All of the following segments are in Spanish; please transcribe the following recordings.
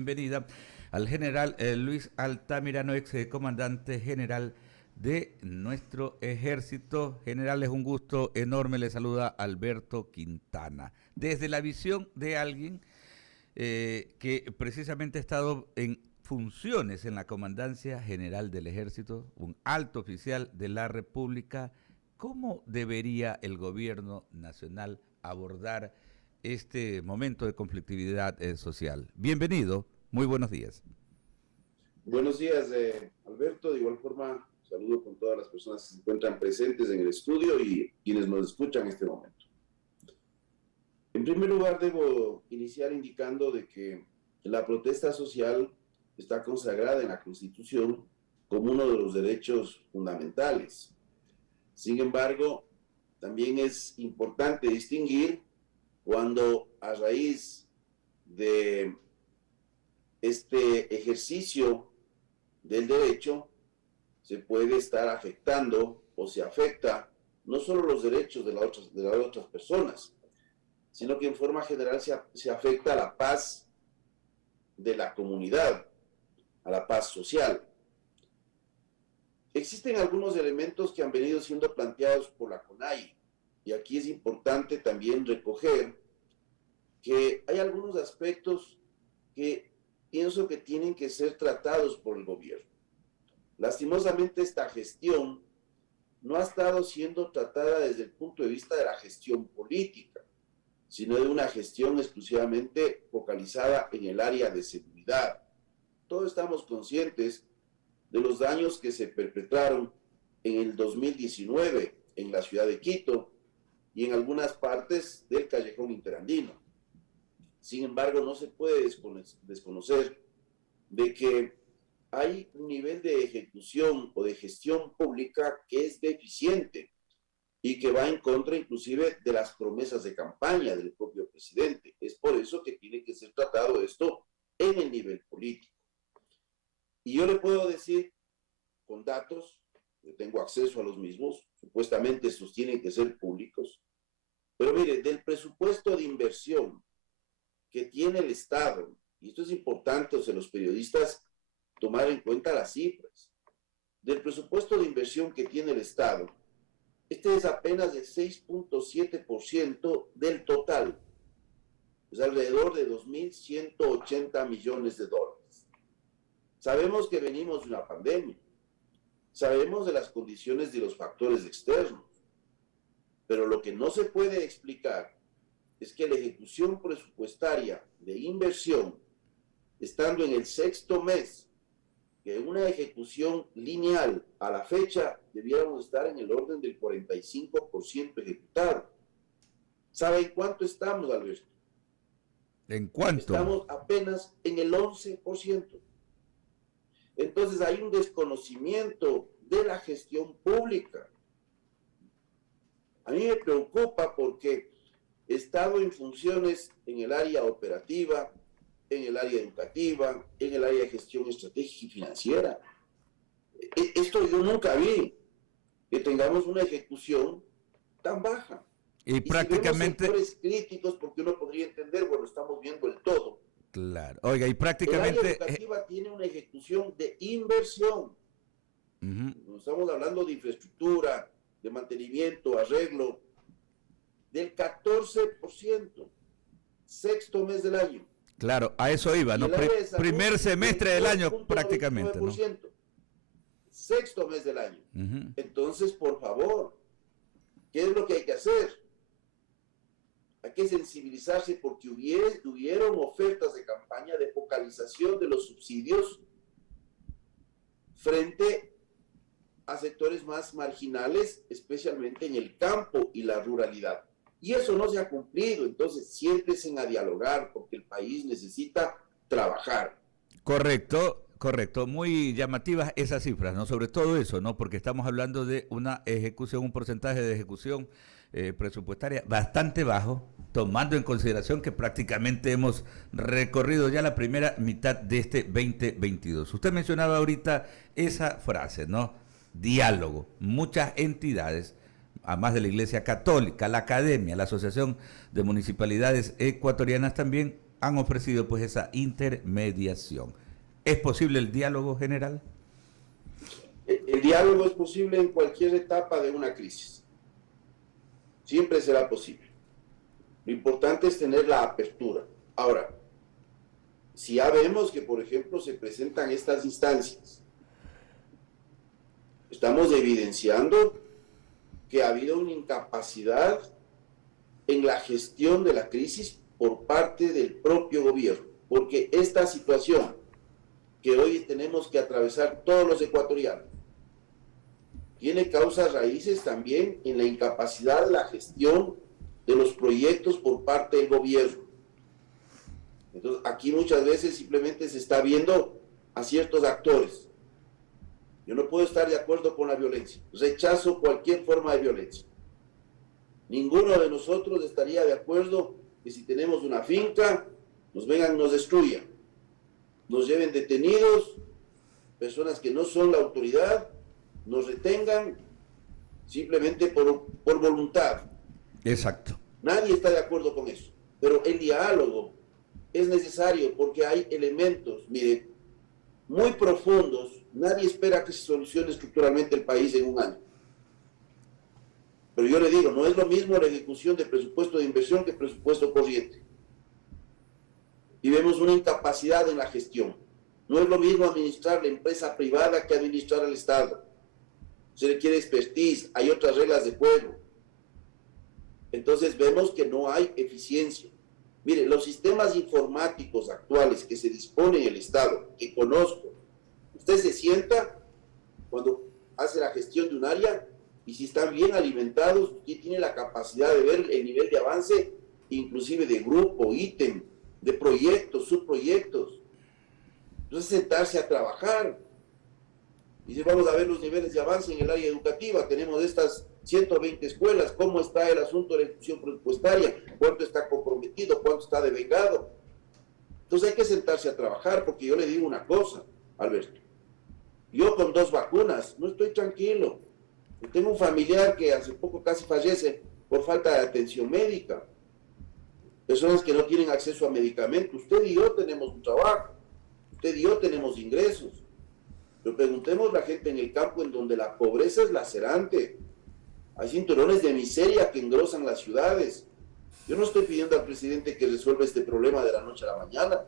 Bienvenida al general Luis Altamirano, ex comandante general de nuestro ejército. General, es un gusto enorme, le saluda Alberto Quintana. Desde la visión de alguien que precisamente ha estado en funciones en la Comandancia General del Ejército, un alto oficial de la República, ¿cómo debería el gobierno nacional abordar este momento de conflictividad social? Bienvenido, muy buenos días. Buenos días, Alberto. De igual forma, saludo con todas las personas que se encuentran presentes en el estudio y quienes nos escuchan en este momento. En primer lugar, debo iniciar indicando de que la protesta social está consagrada en la Constitución como uno de los derechos fundamentales. Sin embargo, también es importante distinguir cuando a raíz de este ejercicio del derecho se puede estar afectando o se afecta no solo los derechos de las otras personas, sino que en forma general se afecta a la paz de la comunidad, a la paz social. Existen algunos elementos que han venido siendo planteados por la CONAIE, y aquí es importante también recoger que hay algunos aspectos que pienso que tienen que ser tratados por el gobierno. Lastimosamente, esta gestión no ha estado siendo tratada desde el punto de vista de la gestión política, sino de una gestión exclusivamente focalizada en el área de seguridad. Todos estamos conscientes de los daños que se perpetraron en el 2019 en la ciudad de Quito y en algunas partes del Callejón Interandino. Sin embargo, no se puede desconocer de que hay un nivel de ejecución o de gestión pública que es deficiente y que va en contra inclusive de las promesas de campaña del propio presidente. Es por eso que tiene que ser tratado esto en el nivel político. Y yo le puedo decir con datos, yo tengo acceso a los mismos, supuestamente estos tienen que ser públicos, pero mire, del presupuesto de inversión que tiene el Estado, y esto es importante, o sea, los periodistas tomar en cuenta las cifras, del presupuesto de inversión que tiene el Estado, este es apenas del 6.7% del total, es alrededor de 2.180 millones de dólares. Sabemos que venimos de una pandemia, sabemos de las condiciones de los factores externos, pero lo que no se puede explicar es que la ejecución presupuestaria de inversión, estando en el sexto mes, que en una ejecución lineal a la fecha debiéramos estar en el orden del 45% ejecutado. ¿Saben cuánto estamos, Alberto? ¿En cuánto? Estamos apenas en el 11%. Entonces hay un desconocimiento de la gestión pública. A mí me preocupa porque he estado en funciones en el área operativa, en el área educativa, en el área de gestión estratégica y financiera. Esto yo nunca vi, que tengamos una ejecución tan baja. Y Y si vemos prácticamente, sectores críticos, porque uno podría entender, bueno, estamos viendo el todo. claro, oiga, y El área prácticamente, educativa tiene una ejecución de inversión. No estamos hablando de infraestructura, de mantenimiento, arreglo, del 14%, sexto mes del año. claro, a eso iba, Y ¿no? el área de salud Primer del semestre del año prácticamente, ¿no? 2.99%, sexto mes del año. Entonces, por favor, ¿qué es lo que hay que hacer? Hay que sensibilizarse porque hubieron ofertas de campaña de focalización de los subsidios frente a sectores más marginales, especialmente en el campo y la ruralidad. Y eso no se ha cumplido, entonces siéntesen a dialogar porque el país necesita trabajar. Correcto, correcto. Muy llamativas esas cifras, ¿no? Sobre todo eso, ¿no? Porque estamos hablando de una ejecución, un porcentaje de ejecución presupuestaria bastante bajo, tomando en consideración que prácticamente hemos recorrido ya la primera mitad de este 2022. Usted mencionaba ahorita esa frase, ¿no? Diálogo. Muchas entidades, además de la Iglesia Católica, la Academia, la Asociación de Municipalidades Ecuatorianas también han ofrecido pues esa intermediación. ¿Es posible el diálogo, general? El diálogo es posible en cualquier etapa de una crisis. Siempre será posible. Lo importante es tener la apertura. Ahora, si ya vemos que, por ejemplo, se presentan estas instancias, estamos evidenciando que ha habido una incapacidad en la gestión de la crisis por parte del propio gobierno, porque esta situación que hoy tenemos que atravesar todos los ecuatorianos tiene causas raíces también en la incapacidad de la gestión de los proyectos por parte del gobierno. Entonces, aquí muchas veces simplemente se está viendo a ciertos actores. Yo no puedo estar de acuerdo con la violencia. Rechazo cualquier forma de violencia. Ninguno de nosotros estaría de acuerdo que si tenemos una finca, nos vengan, nos destruyan, nos lleven detenidos, personas que no son la autoridad, nos retengan simplemente por voluntad. Exacto. Nadie está de acuerdo con eso. Pero el diálogo es necesario porque hay elementos, mire, muy profundos. Nadie espera que se solucione estructuralmente el país en un año. Pero yo le digo, no es lo mismo la ejecución de presupuesto de inversión que presupuesto corriente. Y vemos una incapacidad en la gestión. No es lo mismo administrar la empresa privada que administrar al Estado. Se requiere expertise, hay otras reglas de juego. Entonces vemos que no hay eficiencia. Mire, los sistemas informáticos actuales que se dispone en el Estado, que conozco, usted se sienta cuando hace la gestión de un área y si están bien alimentados, usted tiene la capacidad de ver el nivel de avance, inclusive de grupo, ítem, de proyectos, subproyectos. Entonces sentarse a trabajar. Y si vamos a ver los niveles de avance en el área educativa, tenemos estas 120 escuelas, cómo está el asunto de la ejecución presupuestaria, cuánto está comprometido, cuánto está devengado. Entonces hay que sentarse a trabajar, porque yo le digo una cosa, Alberto. Yo con 2 vacunas no estoy tranquilo. Yo tengo un familiar que hace poco casi fallece por falta de atención médica. Personas que no tienen acceso a medicamentos. Usted y yo tenemos un trabajo. Usted y yo tenemos ingresos. Pero preguntemos a la gente en el campo en donde la pobreza es lacerante. Hay cinturones de miseria que engrosan las ciudades. Yo no estoy pidiendo al presidente que resuelva este problema de la noche a la mañana,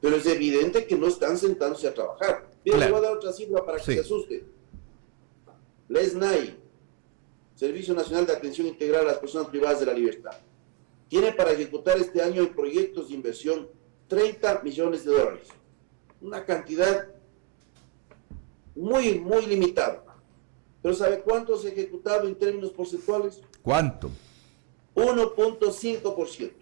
pero es evidente que no están sentándose a trabajar. Mira, le voy a dar otra cifra para que se asuste. La SNAI, Servicio Nacional de Atención Integral a las Personas Privadas de la Libertad, tiene para ejecutar este año en proyectos de inversión 30 millones de dólares. Una cantidad muy, muy limitada. Pero ¿sabe cuánto se ha ejecutado en términos porcentuales? ¿Cuánto? 1.5%.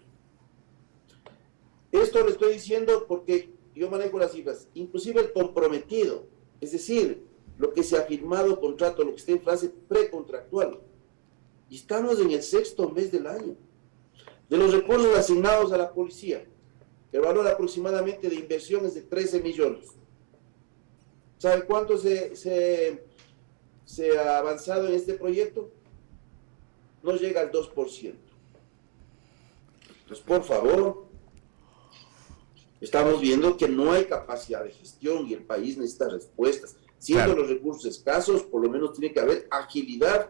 Esto lo estoy diciendo porque yo manejo las cifras. Inclusive el comprometido, es decir, lo que se ha firmado contrato, lo que está en fase precontractual. Y estamos en el 6º mes del año. De los recursos asignados a la policía, el valor aproximadamente de inversión es de 13 millones. ¿Sabe cuánto se ha avanzado en este proyecto? No llega al 2%. Entonces, por favor, estamos viendo que no hay capacidad de gestión y el país necesita respuestas. Siendo los recursos escasos, por lo menos tiene que haber agilidad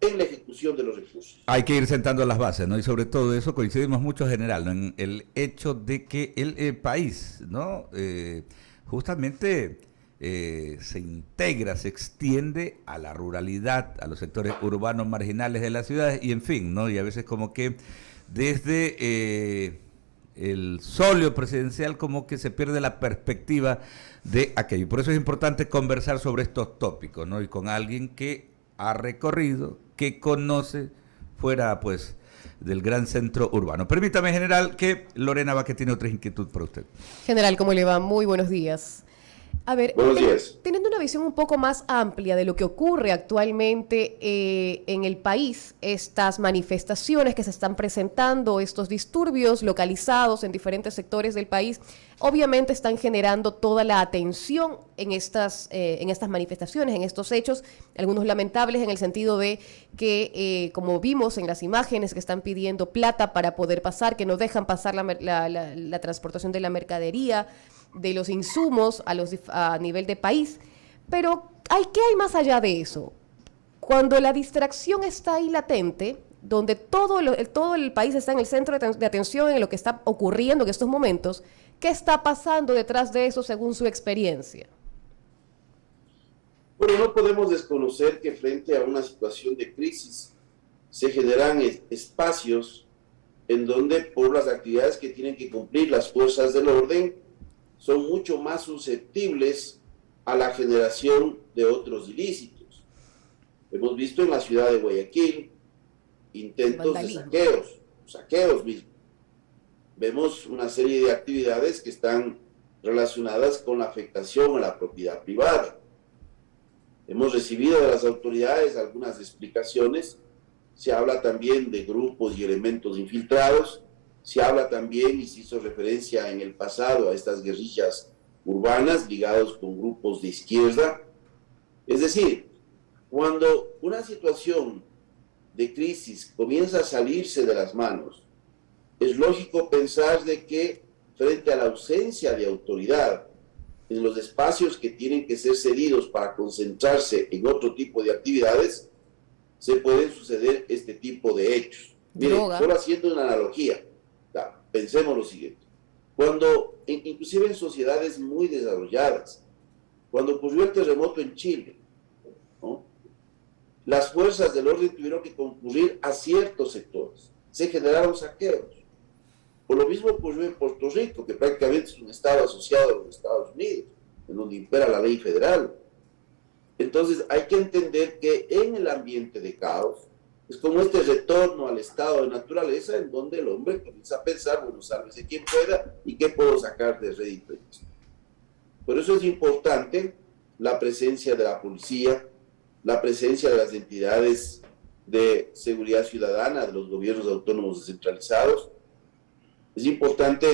en la ejecución de los recursos. Hay que ir sentando las bases, ¿no? Y sobre todo eso coincidimos mucho, general, ¿no? En el hecho de que el país, ¿no? Justamente se integra, se extiende a la ruralidad, a los sectores urbanos marginales de las ciudades y en fin, ¿no? Y a veces como que desde el solio presidencial como que se pierde la perspectiva de aquello. Por eso es importante conversar sobre estos tópicos, ¿no? Y con alguien que ha recorrido, que conoce fuera, pues, del gran centro urbano. Permítame, general, que Lorena Vázquez tiene otra inquietud para usted. General, ¿cómo le va? Muy buenos días. A ver, Buenos días. teniendo una visión un poco más amplia de lo que ocurre actualmente en el país, estas manifestaciones que se están presentando, estos disturbios localizados en diferentes sectores del país, obviamente están generando toda la atención en estas manifestaciones, en estos hechos, algunos lamentables en el sentido de que, como vimos en las imágenes, que están pidiendo plata para poder pasar, que no dejan pasar la transportación de la mercadería, de los insumos a nivel de país, pero ¿qué hay más allá de eso? Cuando la distracción está ahí latente, donde todo el país está en el centro de atención en lo que está ocurriendo en estos momentos, ¿qué está pasando detrás de eso según su experiencia? Bueno, no podemos desconocer que frente a una situación de crisis se generan espacios en donde por las actividades que tienen que cumplir las fuerzas del orden son mucho más susceptibles a la generación de otros ilícitos. Hemos visto en la ciudad de Guayaquil intentos de saqueos mismos. Vemos una serie de actividades que están relacionadas con la afectación a la propiedad privada. Hemos recibido de las autoridades algunas explicaciones. Se habla también de grupos y elementos infiltrados. Se habla también, y se hizo referencia en el pasado, a estas guerrillas urbanas ligados con grupos de izquierda. Es decir, cuando una situación de crisis comienza a salirse de las manos, es lógico pensar de que frente a la ausencia de autoridad en los espacios que tienen que ser cedidos para concentrarse en otro tipo de actividades, se pueden suceder este tipo de hechos. Miren, solo haciendo una analogía, pensemos lo siguiente. Cuando, inclusive en sociedades muy desarrolladas, cuando ocurrió el terremoto en Chile, ¿no?, las fuerzas del orden tuvieron que concurrir a ciertos sectores. Se generaron saqueos. Por lo mismo ocurrió en Puerto Rico, que prácticamente es un estado asociado a los Estados Unidos, en donde impera la ley federal. Entonces hay que entender que en el ambiente de caos, es como este retorno al estado de naturaleza en donde el hombre comienza a pensar, bueno, sálvese quien pueda y qué puedo sacar de rédito. Por eso es importante la presencia de la policía, la presencia de las entidades de seguridad ciudadana, de los gobiernos autónomos descentralizados. Es importante,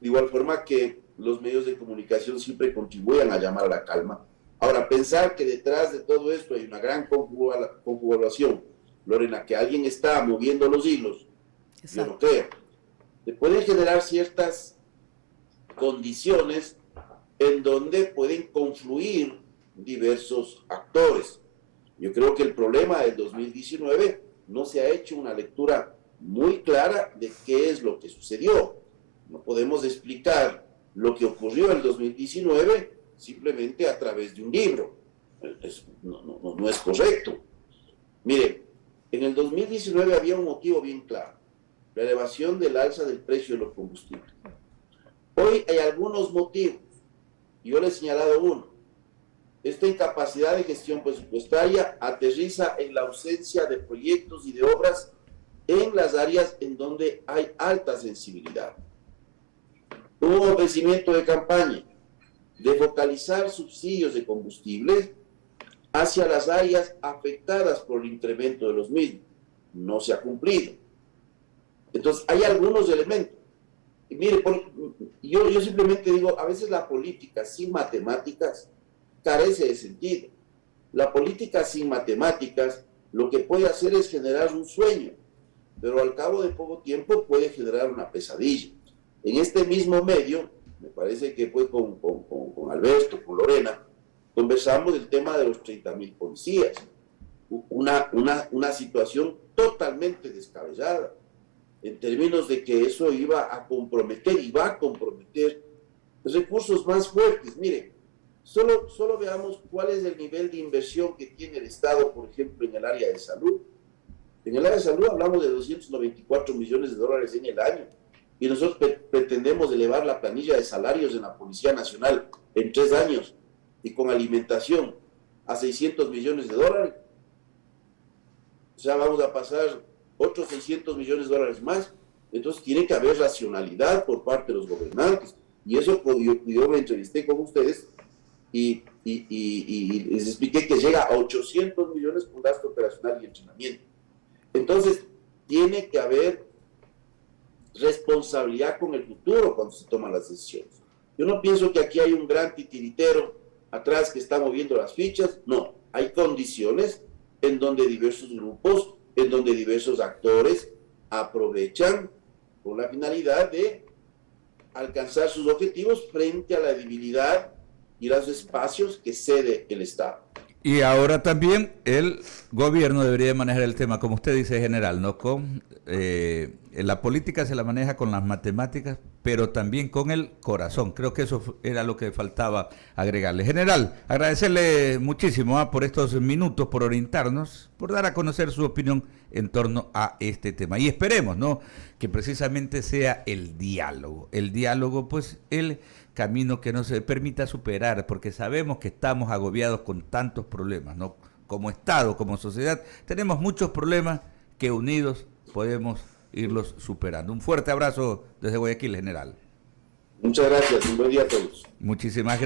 de igual forma, que los medios de comunicación siempre contribuyan a llamar a la calma. Ahora, pensar que detrás de todo esto hay una gran confabulación, Lorena, que alguien está moviendo los hilos, yo no creo. Se pueden generar ciertas condiciones en donde pueden confluir diversos actores. Yo creo que el problema del 2019 no se ha hecho una lectura muy clara de qué es lo que sucedió. No podemos explicar lo que ocurrió en el 2019 simplemente a través de un libro. No es correcto. Mire, en el 2019 había un motivo bien claro: la elevación del alza del precio de los combustibles. Hoy hay algunos motivos, y yo le he señalado uno. Esta incapacidad de gestión presupuestaria aterriza en la ausencia de proyectos y de obras en las áreas en donde hay alta sensibilidad. Hubo un ofrecimiento de campaña de focalizar subsidios de combustibles hacia las áreas afectadas por el incremento de los mismos. No se ha cumplido. Entonces, hay algunos elementos. Y mire, yo simplemente digo, a veces la política sin matemáticas carece de sentido. La política sin matemáticas lo que puede hacer es generar un sueño, pero al cabo de poco tiempo puede generar una pesadilla. En este mismo medio, me parece que fue con Alberto, con Lorena, conversamos del tema de los 30,000 policías. Una situación totalmente descabellada, en términos de que eso iba a comprometer y va a comprometer los recursos más fuertes. Mire, solo veamos cuál es el nivel de inversión que tiene el Estado, por ejemplo, en el área de salud. En el área de salud hablamos de 294 millones de dólares en el año, y nosotros pretendemos elevar la planilla de salarios en la Policía Nacional en 3 años, y con alimentación a 600 millones de dólares. O sea, vamos a pasar otros 600 millones de dólares más. Entonces tiene que haber racionalidad por parte de los gobernantes. Y eso, yo me entrevisté con ustedes, y les expliqué que llega a 800 millones con gasto operacional y entrenamiento. Entonces, tiene que haber responsabilidad con el futuro cuando se toman las decisiones. Yo no pienso que aquí hay un gran titiritero atrás que está moviendo las fichas, no, hay condiciones en donde diversos grupos, en donde diversos actores aprovechan con la finalidad de alcanzar sus objetivos frente a la debilidad y los espacios que cede el Estado. Y ahora también el gobierno debería manejar el tema, como usted dice, general, ¿no? Con la política se la maneja con las matemáticas, pero también con el corazón. Creo que eso era lo que faltaba agregarle. General, agradecerle muchísimo por estos minutos, por orientarnos, por dar a conocer su opinión en torno a este tema. Y esperemos, ¿no?, que precisamente sea el diálogo, pues el camino que nos permita superar, porque sabemos que estamos agobiados con tantos problemas, ¿no? Como Estado, como sociedad, tenemos muchos problemas que unidos podemos irlos superando. Un fuerte abrazo desde Guayaquil, general. Muchas gracias, un buen día a todos. Muchísimas gracias.